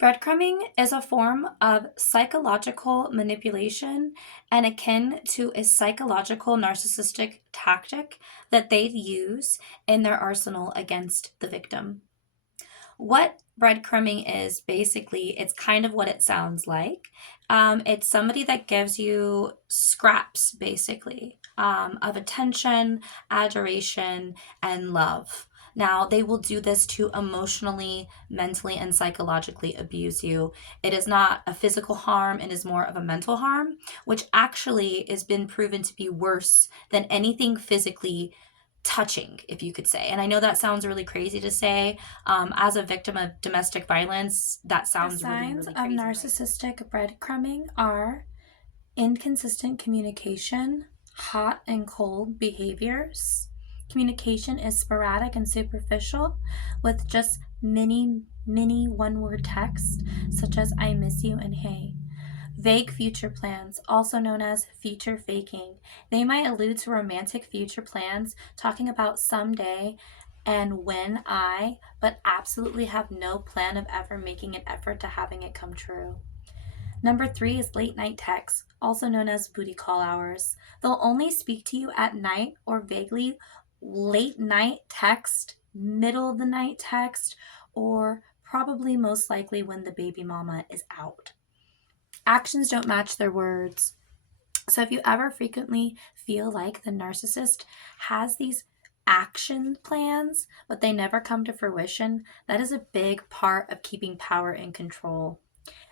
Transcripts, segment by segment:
Breadcrumbing is a form of psychological manipulation and akin to a psychological narcissistic tactic that they use in their arsenal against the victim. What breadcrumbing is basically, it's kind of what it sounds like. It's somebody that gives you scraps, basically, of attention, adoration, and love. Now, they will do this to emotionally, mentally, and psychologically abuse you. It is not a physical harm, it is more of a mental harm, which actually has been proven to be worse than anything physically touching, if you could say. And I know that sounds really crazy to say. As a victim of domestic violence, that The sounds really, signs really of crazy, right? narcissistic breadcrumbing are inconsistent communication, hot and cold behaviors. Communication is sporadic and superficial with just mini one word text, such as I miss you and hey. Vague future plans, also known as future faking. They might allude to romantic future plans, talking about someday and when but absolutely have no plan of ever making an effort to having it come true. Number three is late night texts, also known as booty call hours. They'll only speak to you at night or vaguely late night text, middle of the night text, or probably most likely when the baby mama is out. Actions don't match their words. So if you ever frequently feel like the narcissist has these action plans, but they never come to fruition, that is a big part of keeping power and control.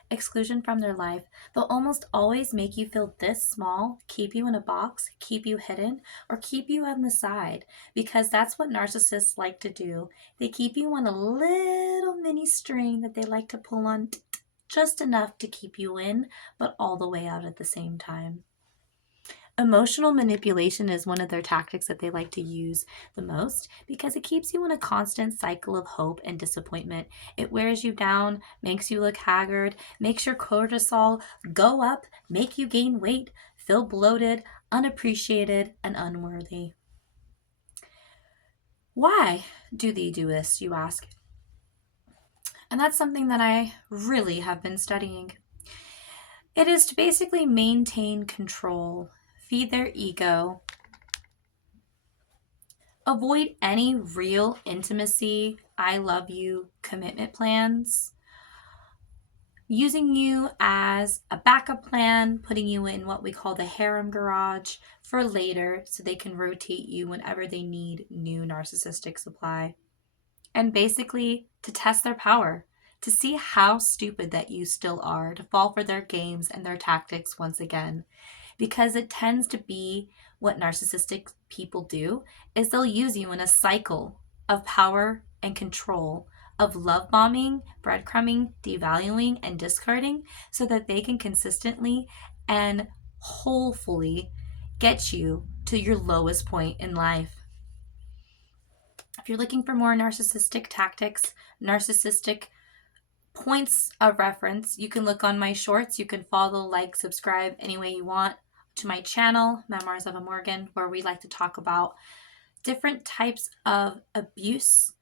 Exclusion from their life. They'll almost always make you feel this small, keep you in a box, keep you hidden, or keep you on the side, because that's what narcissists like to do. They keep you on a little mini string that they like to pull on just enough to keep you in, but all the way out at the same time. Emotional manipulation is one of their tactics that they like to use the most because it keeps you in a constant cycle of hope and disappointment. It wears you down, makes you look haggard, makes your cortisol go up, make you gain weight, feel bloated, unappreciated, and unworthy. Why do they do this, you ask? And that's something that I really have been studying. It is to basically maintain control, feed their ego, avoid any real intimacy, I love you commitment plans, using you as a backup plan, putting you in what we call the harem garage for later so they can rotate you whenever they need new narcissistic supply. And basically to test their power, to see how stupid that you still are, to fall for their games and their tactics once again. Because it tends to be what narcissistic people do is they'll use you in a cycle of power and control, of love bombing, breadcrumbing, devaluing, and discarding so that they can consistently and wholefully get you to your lowest point in life. If you're looking for more narcissistic tactics, narcissistic points of reference, you can look on my shorts. You can follow, like, subscribe any way you want to my channel, Memoirs of a Morgan, where we like to talk about different types of abuse